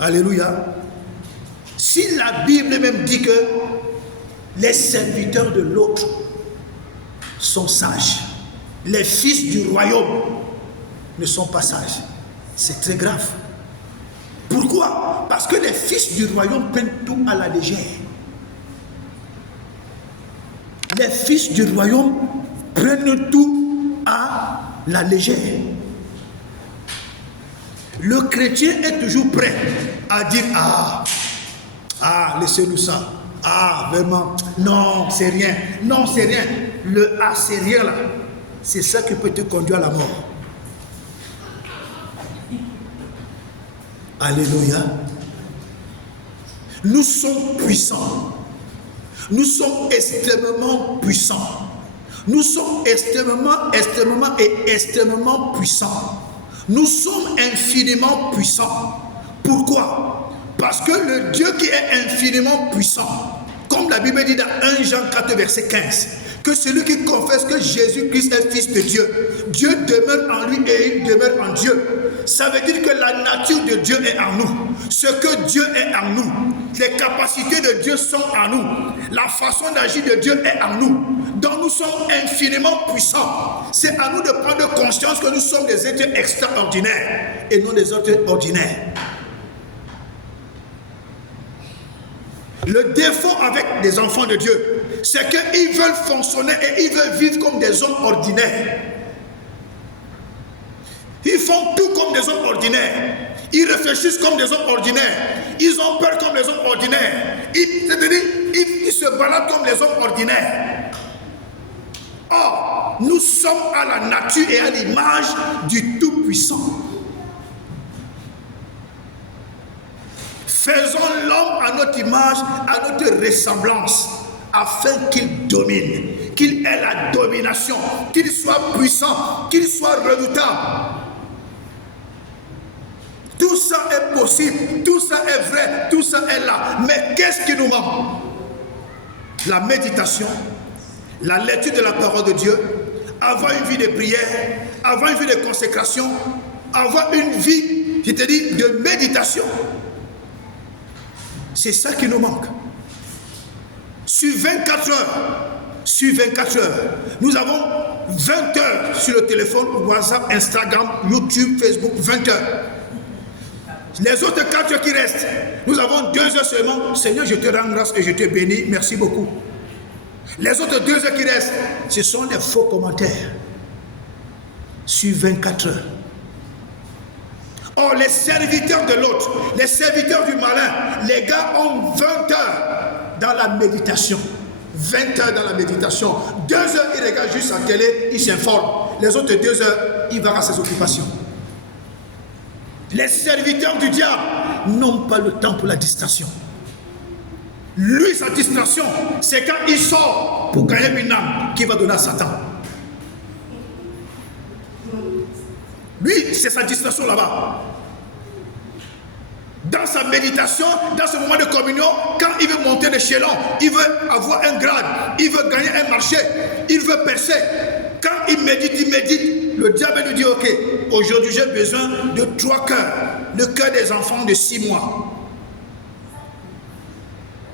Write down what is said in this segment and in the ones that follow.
Alléluia. Si la Bible même dit que les serviteurs de l'autre sont sages, les fils du royaume ne sont pas sages, c'est très grave. Pourquoi? Parce que les fils du royaume prennent tout à la légère. Les fils du royaume prennent tout à la légère. Le chrétien est toujours prêt à dire laissez-nous ça. Vraiment, non, c'est rien. Non, c'est rien. Le c'est rien là. C'est ça qui peut te conduire à la mort. Alléluia. Nous sommes puissants. Nous sommes extrêmement puissants. Nous sommes extrêmement puissants. Nous sommes infiniment puissants. Pourquoi? Parce que le Dieu qui est infiniment puissant, comme la Bible dit dans 1 Jean 4, verset 15, que celui qui confesse que Jésus-Christ est fils de Dieu, Dieu demeure en lui et il demeure en Dieu. Ça veut dire que la nature de Dieu est en nous. Ce que Dieu est en nous. Les capacités de Dieu sont en nous. La façon d'agir de Dieu est en nous. Donc nous sommes infiniment puissants. C'est à nous de prendre conscience que nous sommes des êtres extraordinaires et non des êtres ordinaires. Le défaut avec les enfants de Dieu, c'est qu'ils veulent fonctionner et ils veulent vivre comme des hommes ordinaires. Ils font tout comme des hommes ordinaires. Ils réfléchissent comme des hommes ordinaires. Ils ont peur comme les hommes ordinaires. Ils se baladent comme les hommes ordinaires. Or, nous sommes à la nature et à l'image du Tout-Puissant. Faisons l'homme à notre image, à notre ressemblance, afin qu'il domine, qu'il ait la domination, qu'il soit puissant, qu'il soit redoutable. Tout ça est possible, tout ça est vrai, tout ça est là. Mais qu'est-ce qui nous manque? La méditation, la lecture de la parole de Dieu, avoir une vie de prière, avoir une vie de consécration, avoir une vie, je te dis, de méditation. C'est ça qui nous manque. Sur 24 heures, nous avons 20 heures sur le téléphone, WhatsApp, Instagram, YouTube, Facebook, 20 heures. Les autres 4 heures qui restent, nous avons 2 heures seulement. Seigneur, je te rends grâce et je te bénis. Merci beaucoup. Les autres 2 heures qui restent, ce sont les faux commentaires. Sur 24 heures. Or, les serviteurs de l'autre, les serviteurs du malin, les gars ont 20 heures dans la méditation. 20 heures dans la méditation. 2 heures, ils regardent juste la télé, ils s'informent. Les autres 2 heures, ils vont à ses occupations. Les serviteurs du diable n'ont pas le temps pour la distraction. Lui, sa distraction, c'est quand il sort pour gagner une âme qu'il va donner à Satan. Lui, c'est sa distraction là-bas. Dans sa méditation, dans ce moment de communion, quand il veut monter l'échelon, il veut avoir un grade, il veut gagner un marché, il veut percer. Quand il médite, le diable lui dit, ok, aujourd'hui j'ai besoin de 3 cœurs. Le cœur des enfants de 6 mois.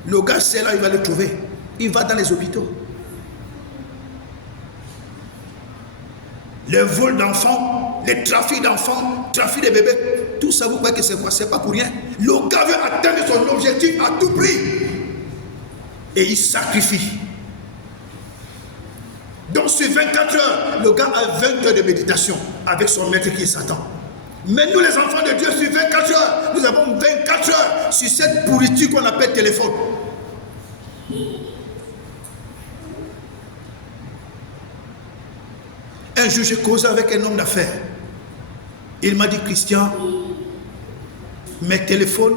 Le gars, c'est là, il va le trouver. Il va dans les hôpitaux. Le vol d'enfants, les trafics d'enfants, trafic de bébés, tout ça, vous croyez que c'est quoi? C'est pas pour rien. Le gars veut atteindre son objectif à tout prix. Et il sacrifie. Donc sur 24 heures, le gars a 20 heures de méditation avec son maître qui est Satan. Mais nous les enfants de Dieu, sur 24 heures, nous avons 24 heures sur cette pourriture qu'on appelle téléphone. Un jour, j'ai causé avec un homme d'affaires. Il m'a dit, Christian, mes téléphones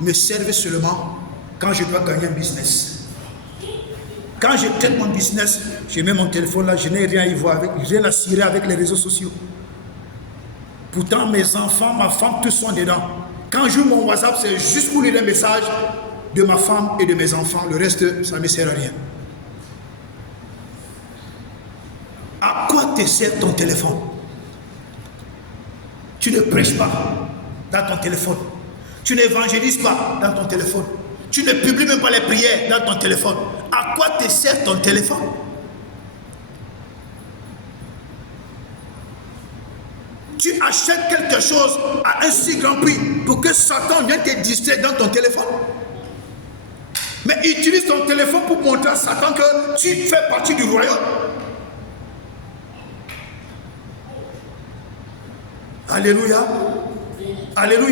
me servent seulement quand je dois gagner un business. Quand je traite mon business, je mets mon téléphone là, je n'ai rien à y voir avec, rien à cirer avec les réseaux sociaux. Pourtant, mes enfants, ma femme, tous sont dedans. Quand j'ouvre mon WhatsApp, c'est juste pour lire un message de ma femme et de mes enfants. Le reste, ça ne me sert à rien. À quoi te sert ton téléphone? Tu ne prêches pas dans ton téléphone. Tu n'évangélises pas dans ton téléphone. Tu ne publies même pas les prières dans ton téléphone. À quoi te sert ton téléphone? Tu achètes quelque chose à un si grand prix pour que Satan vienne te distraire dans ton téléphone. Mais utilise ton téléphone pour montrer à Satan que tu fais partie du royaume. Alléluia. Alléluia.